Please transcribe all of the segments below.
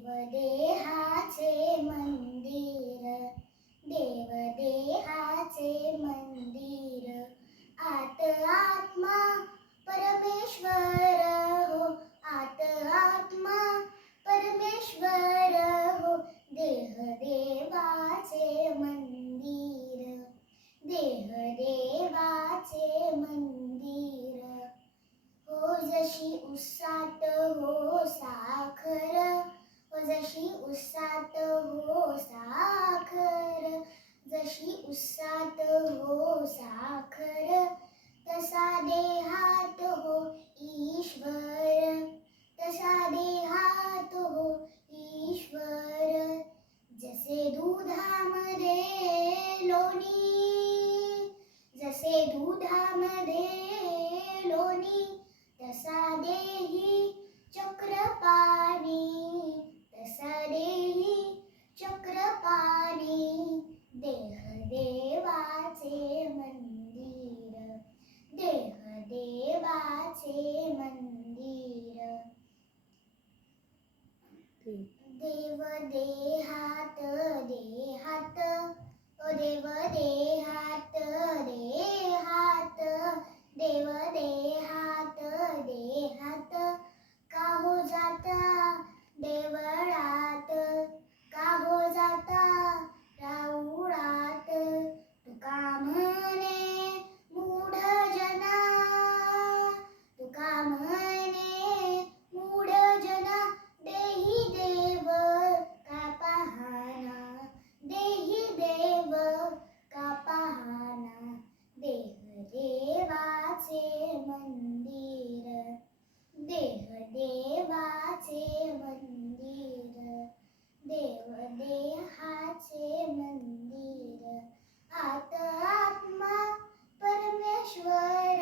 देवदेहाचे मंदिर, देवदेहाचे मंदिर, आत आत्मा परमेश्वर हो, आत आत्मा परमेश्वर हो, देह देवाचे मंदिर, देह देवाचे मंदिर, हो जशी उसात हो साखर, हो जशी उसात हो साखर, जशी उसात हो साखर, तसा देहात हो ईश्वर, तसा देहात हो ईश्वर, जसे दुधामध्ये लोणी, जसे दुधामध्ये लोणी, तसा देही चक्रपाणी, तसा देही चक्रपाणी, देह देवाचे मंदिर, देह देवाचे मंदिर, देव देहात देहात, ओ देव देहात देहात, देव देहात देहात, का हो जाता देवळात, का हो जाता राऊळात, तुका म्हणे मूढ जना, तुका म्हणे मूढ जना, देही देव का पाहना, देही देव का पाहना, देह देवाचे मंदिर, देह देवाचे मंदिर, देव देहाचे मंदिर, आत आत्मा परमेश्वर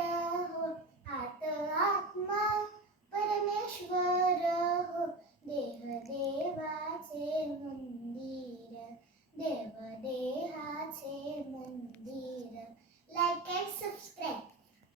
हो, आत आत्मा परमेश्वर हो, देह देवाचे मंदिर, देव देहाचे मंदिर. लाईक